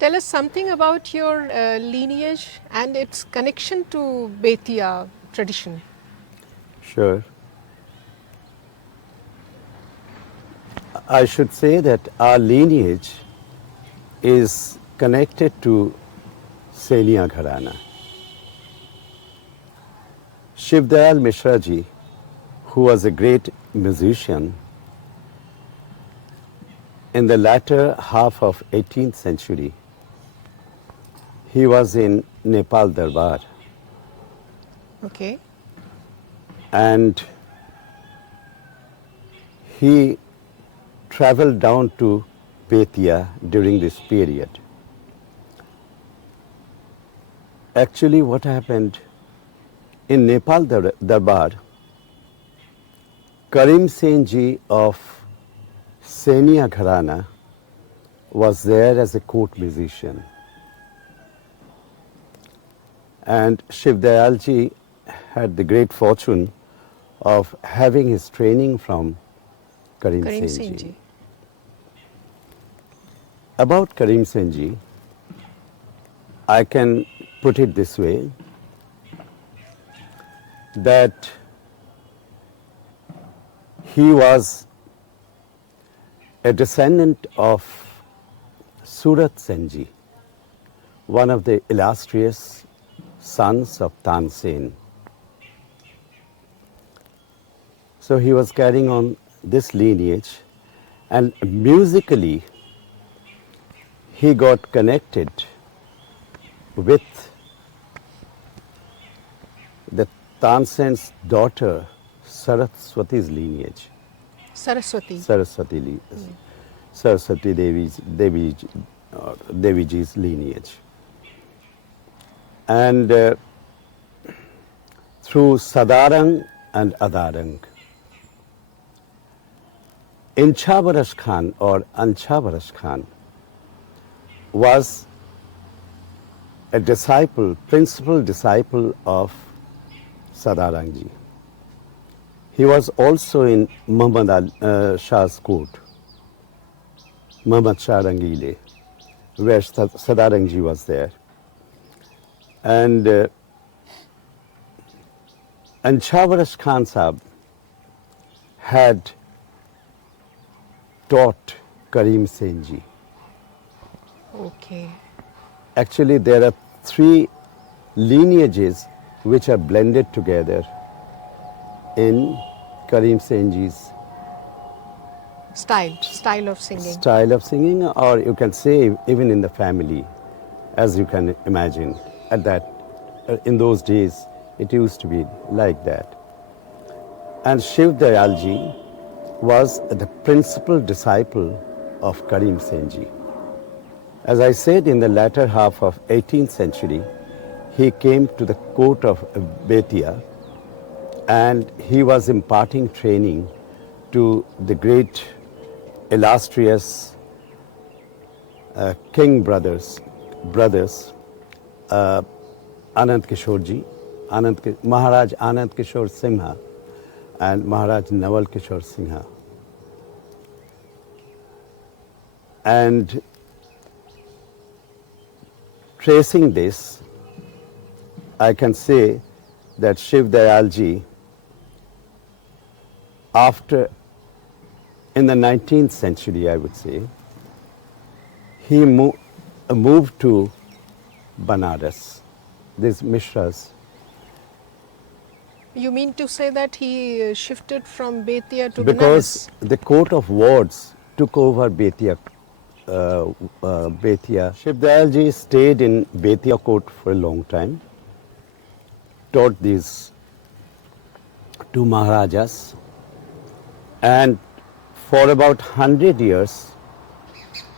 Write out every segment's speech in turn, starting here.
Tell us something about your lineage and its connection to Betia tradition. Sure. I should say that our lineage is connected to Senia Gharana. Shiv Dayal Mishra ji, who was a great musician, in the latter half of 18th century, he was in Nepal Darbar. Okay. And he traveled down to Betia during this period. Actually, what happened in Nepal Darbar, Karim Sen ji of Senia Gharana was there as a court musician. And Shiv Dayal ji had the great fortune of having his training from Karim Sen ji. About Karim Sen ji, I can put it this way, that he was a descendant of Surat Sen ji, one of the illustrious sons of Tansen. So he was carrying on this lineage, and musically he got connected with the Tansen's daughter Saraswati's lineage. Saraswati. Saraswati Deviji's lineage. And through Sadarang and Adarang, Inchabaras Khan or Anchabaras Khan was a disciple, principal disciple of Sadarang ji. He was also in Muhammad Shah's court, Muhammad Shah Rangile, where Sadarang ji was there. And Anchabaras Khan Sahab had taught Karim Sen ji. Okay. Actually, there are three lineages which are blended together in Karim Sen ji's style of singing. Style of singing, or you can say even in the family, as you can imagine. At that, in those days, it used to be like that. And Shiv Dayal ji was the principal disciple of Karim Sen ji. As I said, in the latter half of 18th century, he came to the court of Betia, and he was imparting training to the great illustrious king brothers, Anand Kishore ji, Maharaj Anand Kishore Singha and Maharaj Naval Kishore Singha. And tracing this, I can say that Shiv Dayal ji, in the 19th century, I would say, he moved to Banaras, these Mishras. You mean to say that he shifted from Betia to Because Banaras? the court of wards took over Betia. Shiv Dayal ji stayed in Betia court for a long time, taught these two Maharajas, and for about 100 years,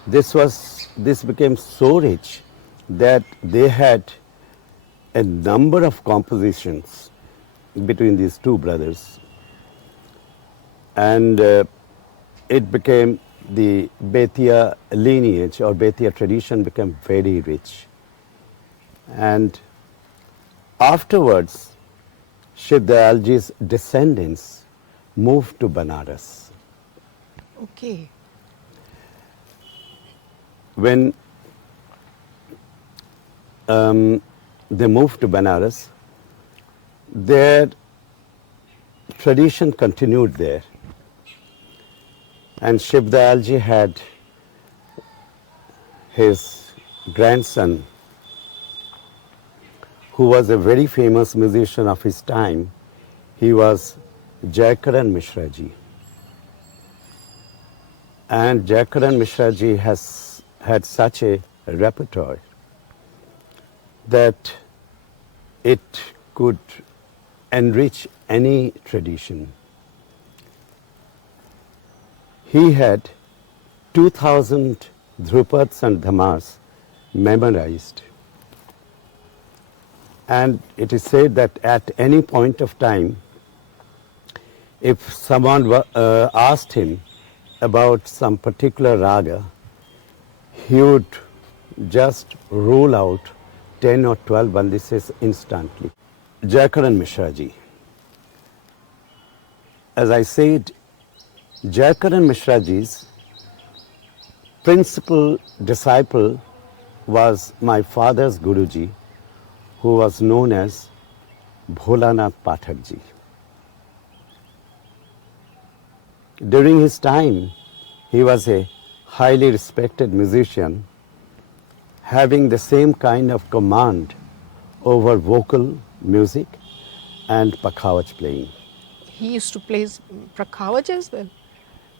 this became so rich that they had a number of compositions between these two brothers, and it became the Betia lineage or Betia tradition became very rich. And afterwards, Shiv Dayal ji's descendants moved to Banaras. Okay. When they moved to Benares, their tradition continued there. And Shiv Dayalji had his grandson, who was a very famous musician of his time. He was Jaikaran Mishra ji. And Jaikaran Mishra ji has had such a repertoire that it could enrich any tradition. He had 2,000 Dhrupads and Dhamas memorized. And it is said that at any point of time, if someone asked him about some particular raga, he would just rule out 10 or 12 bandises instantly. Jaikaran Mishra ji. As I said, Jaikaran Mishra ji's principal disciple was my father's Guruji, who was known as Bholanath Pathak ji. During his time, he was a highly respected musician, having the same kind of command over vocal music and pakhavaj playing. He used to play prakhavaj as well.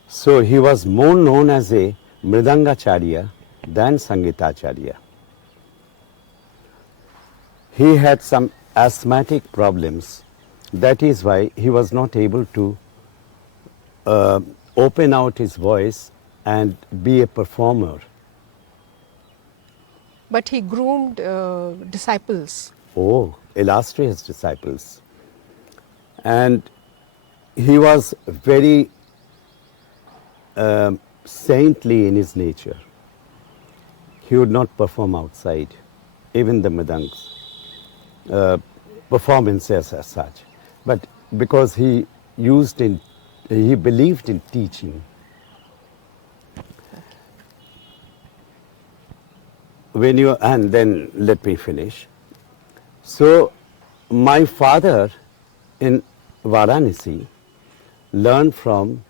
So he was more known as a Mridangacharya than Sangitacharya. He had some asthmatic problems. That is why he was not able to open out his voice and be a performer. But he groomed disciples. Oh, illustrious disciples. And he was very saintly in his nature. He would not perform outside, even the mridangs, performances as such. But because he believed in teaching. And then let me finish. So my father in Varanasi learned from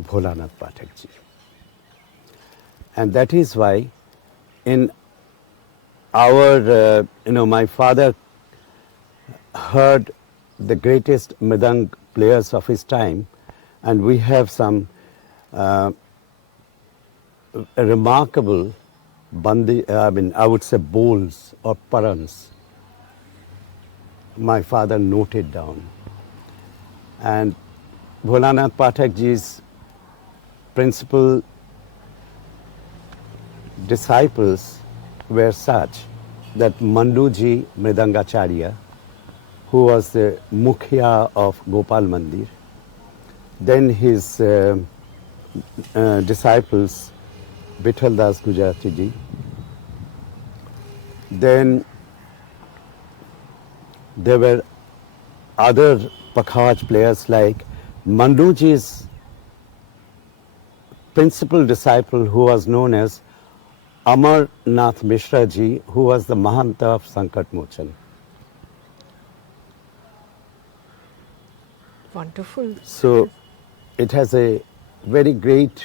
Bholanath Pathak ji. And that is why in our, my father heard the greatest mridang players of his time, and we have some remarkable I would say bowls or parans. My father noted down. And Bholanath Pathak ji's principal disciples were such that Manduji Mridangacharya, who was the Mukhya of Gopal Mandir, then his disciples Bithal Das Gujarati ji, then there were other pakhavaj players like Manduji's principal disciple, who was known as Amarnath Mishra ji, who was the Mahanta of Sankat Mochan. Wonderful. So it has a very great,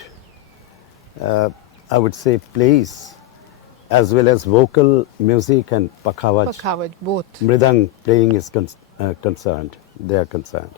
I would say, place, as well as vocal music and pakhavaj. Pakhavaj, both. Mridang playing is concerned. They are concerned.